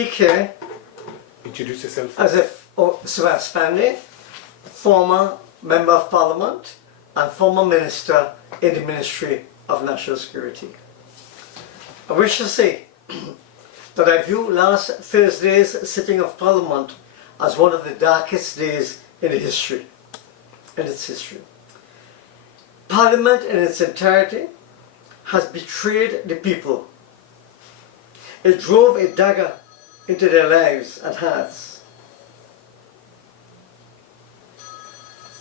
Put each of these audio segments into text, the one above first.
speak here. Introduce yourself. As if Subhas Panday, former Member of Parliament and former Minister in the Ministry of National Security. I wish to say that I view last Thursday's sitting of Parliament as one of the darkest days in its history. Parliament in its entirety has betrayed the people. It drove a dagger into their lives and hearts.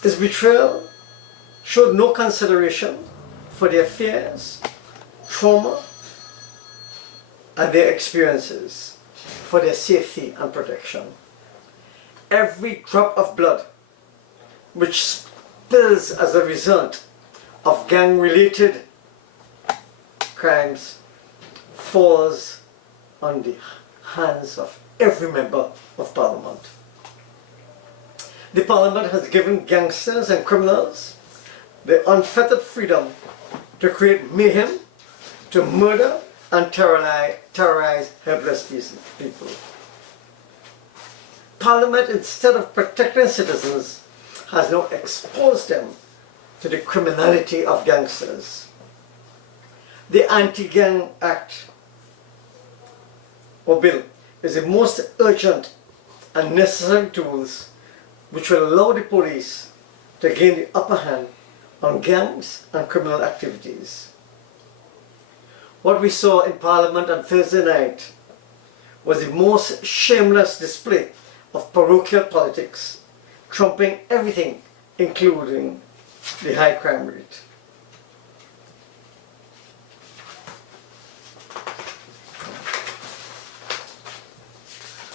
This betrayal showed no consideration for their fears, trauma, and their experiences, for their safety and protection. Every drop of blood which spills as a result of gang-related crimes falls on the hands of every member of Parliament. The Parliament has given gangsters and criminals the unfettered freedom to create mayhem, to murder and terrorize helpless people. Parliament, instead of protecting citizens, has now exposed them to the criminality of gangsters. The Antigang Act or bill is the most urgent and necessary tools which will allow the police to gain the upper hand on gangs and criminal activities. What we saw in Parliament on Thursday night was the most shameless display of parochial politics, trumping everything, including the high crime rate.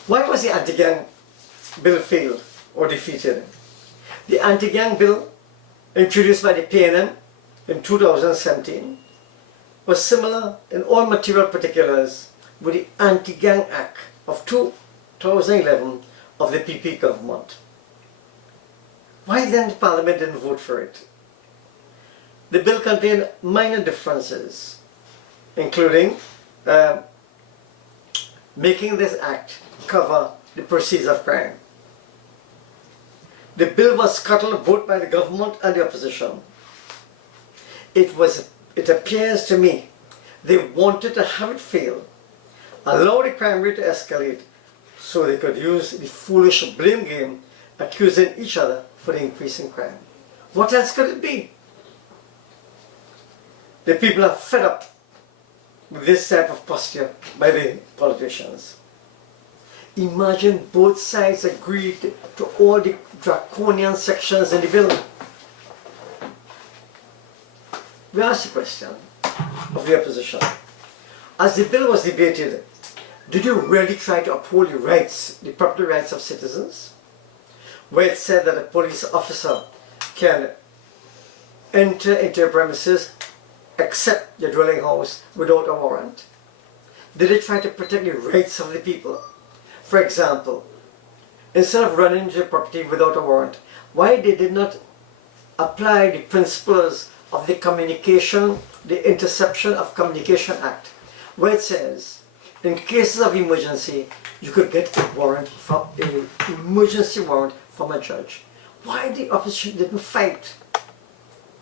Why was the anti-gang bill failed or defeated? The anti-gang bill, introduced by the PNM in 2017, was similar in all material particulars with the Anti-Gang Act of 2011 of the PP government. Why then the Parliament didn't vote for it? The bill contained minor differences, including making this act cover the proceeds of crime. The bill was scuttled both by the government and the opposition. It appears to me they wanted to have it fail, allow the crime rate to escalate so they could use the foolish blame game accusing each other for the increase in crime. What else could it be? The people are fed up with this type of posture by the politicians. Imagine both sides agreed to all the draconian sections in the bill. We ask the question of the opposition. As the bill was debated, did you really try to uphold the rights, the property rights of citizens? Where it said that a police officer can enter into a premises except your dwelling house without a warrant? Did they try to protect the rights of the people? For example, instead of running into property without a warrant, why they did not apply the principles of the Interception of Communication Act, where it says, in cases of emergency, you could get a warrant from an emergency warrant from a judge. Why the opposition didn't fight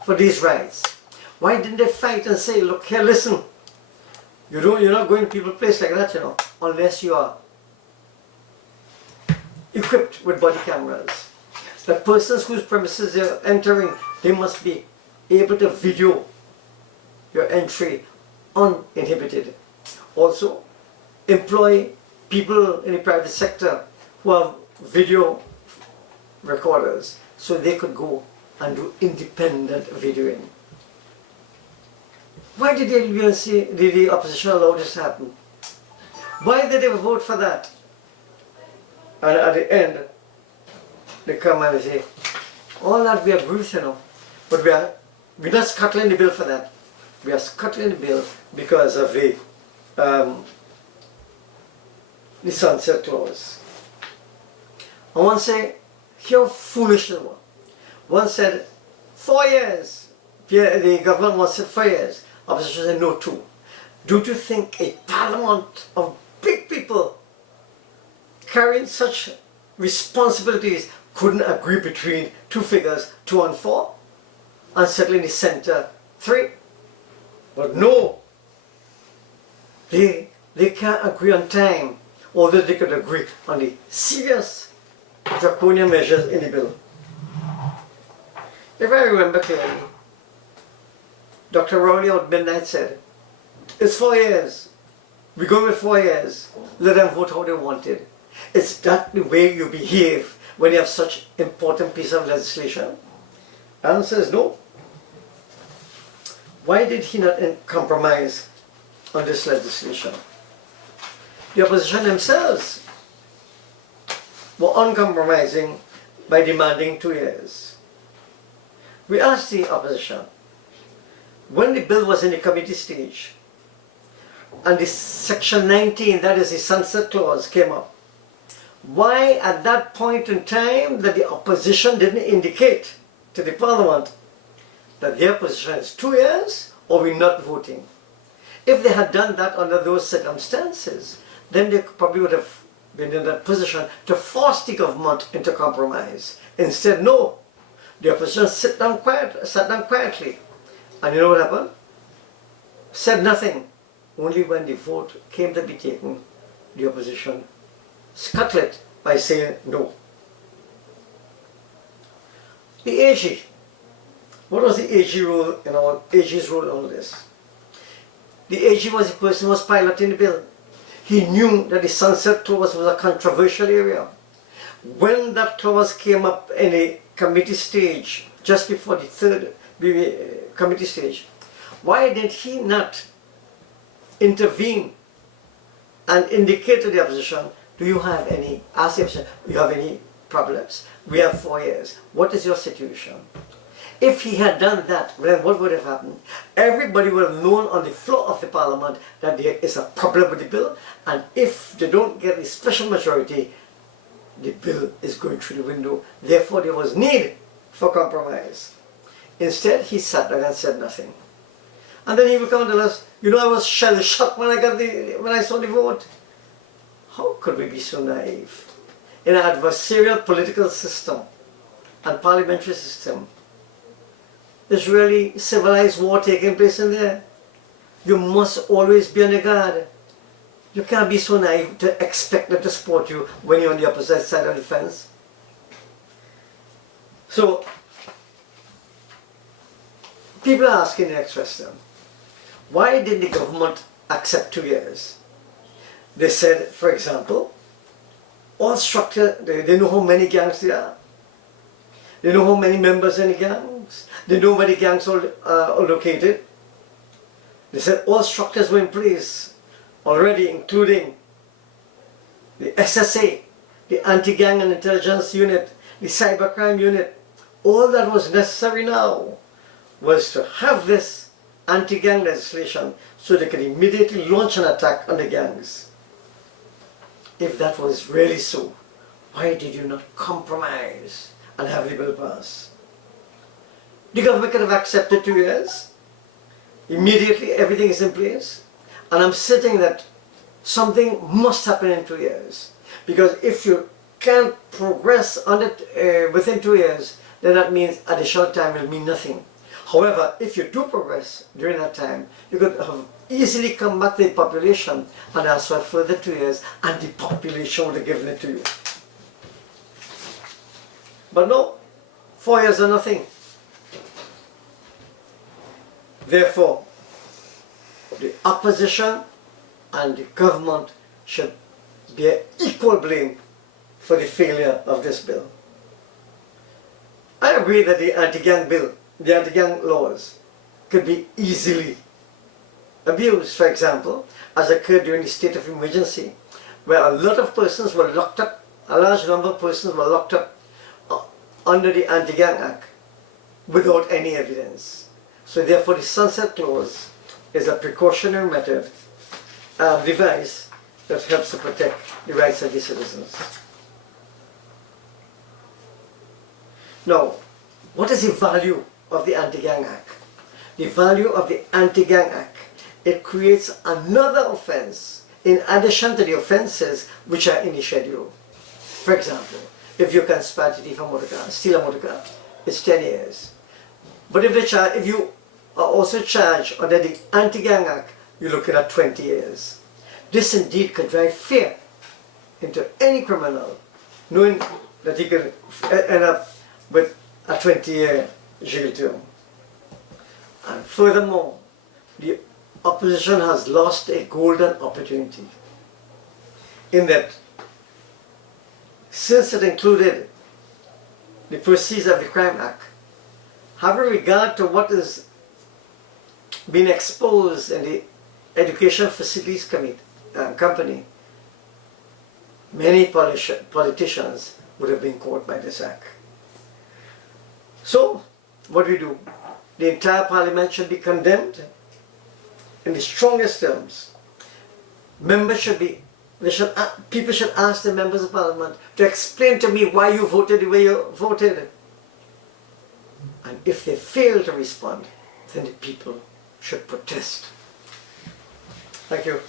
for these rights? Why didn't they fight and say, look here, listen, you're not going to people's place like that, unless you are equipped with body cameras. The persons whose premises they're entering, they must be able to video your entry uninhibited. Also, employ people in the private sector who have video recorders so they could go and do independent videoing. Why did the opposition allow this to happen? Why did they vote for that? And at the end, they come and say, all that we agree with, but we're not scuttling the bill for that. We are scuttling the bill because of the sunset clause. I want to say, how foolish they were. One said 4 years. The government wants it 4 years. Opposition said no, 2. Don't you think a parliament of big people carrying such responsibilities couldn't agree between two figures, 2 and 4, and settle in the center 3. But no, they can't agree on time, although they could agree on the serious draconian measures in the bill. If I remember clearly, Dr. Rowley at midnight said, it's 4 years. We're going with 4 years. Let them vote how they wanted. Is that the way you behave when you have such important piece of legislation? Answer is no. Why did he not compromise on this legislation? The opposition themselves were uncompromising by demanding 2 years. We asked the opposition, when the bill was in the committee stage and the section 19, that is the sunset clause, came up, why at that point in time that the opposition didn't indicate to the parliament that their position is 2 years or we're not voting? If they had done that under those circumstances, then they probably would have been in that position to force the government into compromise. Instead, no. The opposition sat down quietly. And you know what happened? Said nothing. Only when the vote came to be taken, the opposition scuttled it by saying no. The AG. What was the AG role in AG's role in all this? The AG was the person who was piloting the bill. He knew that the sunset clause was a controversial area. When that clause came up in a committee stage, just before the third committee stage, why did he not intervene and indicate to the opposition, do you have any, ask the opposition, do you have any problems? We have 4 years. What is your situation? If he had done that, then what would have happened? Everybody would have known on the floor of the parliament that there is a problem with the bill, and if they don't get a special majority, the bill is going through the window. Therefore, there was need for compromise. Instead, he sat there and said nothing. And then he will come and tell us, you know, I was shell-shocked when I saw the vote. How could we be so naive? In an adversarial political system and parliamentary system, there's really civilized war taking place in there. You must always be on the guard. You can't be so naive to expect them to support you when you're on the opposite side of the fence. So, people are asking the next question, why didn't the government accept 2 years? They said, for example, all structure, they know how many gangs there are. They know how many members in the gangs. They know where the gangs are located. They said all structures were in place already, including the SSA, the Antigang and Intelligence Unit, the Cybercrime Unit. All that was necessary now was to have this anti-gang legislation so they could immediately launch an attack on the gangs. If that was really so, why did you not compromise and have the bill pass? The government could have accepted 2 years. Immediately everything is in place. And I'm sitting that something must happen in 2 years. Because if you can't progress on it within 2 years, then that means additional time will mean nothing. However, if you do progress during that time, you could have easily come back to the population and ask for a further 2 years, and the population would have given it to you. But no, 4 years are nothing. Therefore, the opposition and the government should bear equal blame for the failure of this bill. I agree that the anti-gang bill, the anti-gang laws, could be easily abused, for example, as occurred during the state of emergency, where a lot of persons were locked up, a large number of persons were locked up under the Anti-Gang Act without any evidence. So therefore the sunset clause is a precautionary method, device that helps to protect the rights of the citizens. Now, what is the value of the Anti-Gang Act? The value of the Anti-Gang Act, it creates another offense in addition to the offenses which are in the schedule. For example, if you conspire to thief a motor car, steal a motor car, it's 10 years. But if you are also charged under the Antigang Act, you're looking at 20 years. This indeed could drive fear into any criminal, knowing that he could end up with a 20-year jail term. And furthermore, the opposition has lost a golden opportunity in that since it included the proceeds of the Crime Act, having regard to what is being exposed in the Education Facilities Company, many politicians would have been caught by this act. So, what do we do? The entire parliament should be condemned in the strongest terms. People should ask the members of parliament to explain to me why you voted the way you voted. And if they fail to respond, then the people should protest. Thank you.